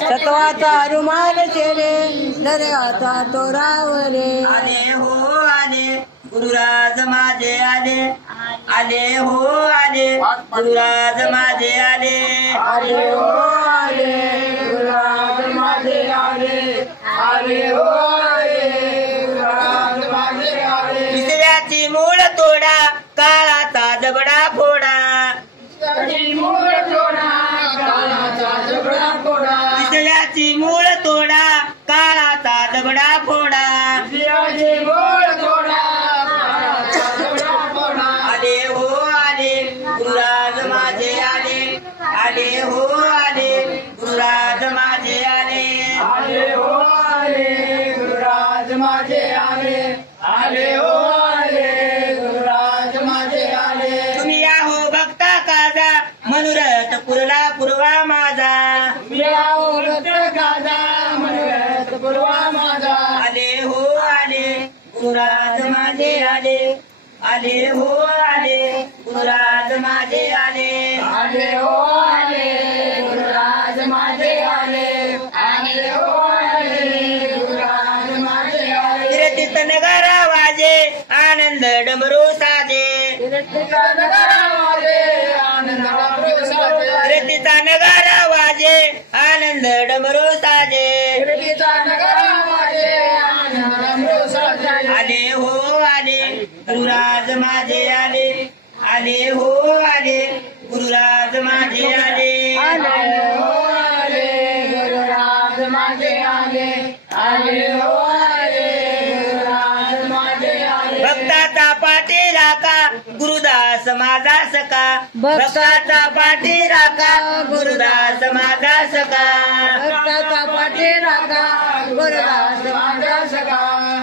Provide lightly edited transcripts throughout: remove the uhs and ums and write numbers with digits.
सत्वाचा रुमाल शेरे दर्याचा तोरावरे आले हो आले गुरुराज माझे आले आले हो आले गुरुराज माझे आले आले हो आले गुरुराज माझे आले आले हो आले गुरुराज माझे आले विसऱ्याची मूळ तोडा काळाचा दगडा फोडा मूळ तोडा काळाचा दगडा फोडा विसऱ्याची मूळ तोडा काळाचा दगडा फोडा विसऱ्याची मूळ तोडा काळाचा दगडा फोडा आले हो आले गुरुराज माझे आले आले हो आले गुरुराज माझे आले आले हो आले गुरुराज माझे आले आले हो आले गुरुराज माझे आले तुम्ही या हो भक्ता काजा मनोरथ पुरला पूर्वा माझा गाजा मनोरथ पूर्वा माझा आले हो आले गुरुराज माझे आले आले हो आले गुरुराज माझे आले आले हो आले गुरुराज माझे आले आले हो आले गुरुराज माझे आले कीर्तित नगारा वाजे आनंद डमरू साजे कीर्तिचा नगारा वाजे आनंद डमरू साजे आले हो आले गुरुराज माझे आले आले हो आले गुरुराज माझे आले आले हो आले गुरुराज माझे आले आले हो आले गुरुराज माझे आले भक्ताचा पाठी राखा गुरुदास माझा सखा भक्ताचा पाठी राखा गुरुदास माझा सखा भक्ताचा पाठी राखा गुरुदास माझा सखा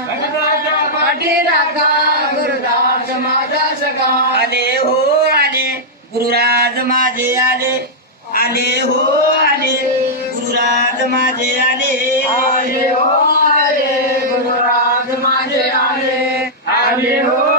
भक्ताचा पाठी राखा गुरुदास माझा सखा आले हो आले गुरुराज माझे आले आले हो आले गुरुराज माझे आले आले हो आले गुरुराज माझे आले आले हो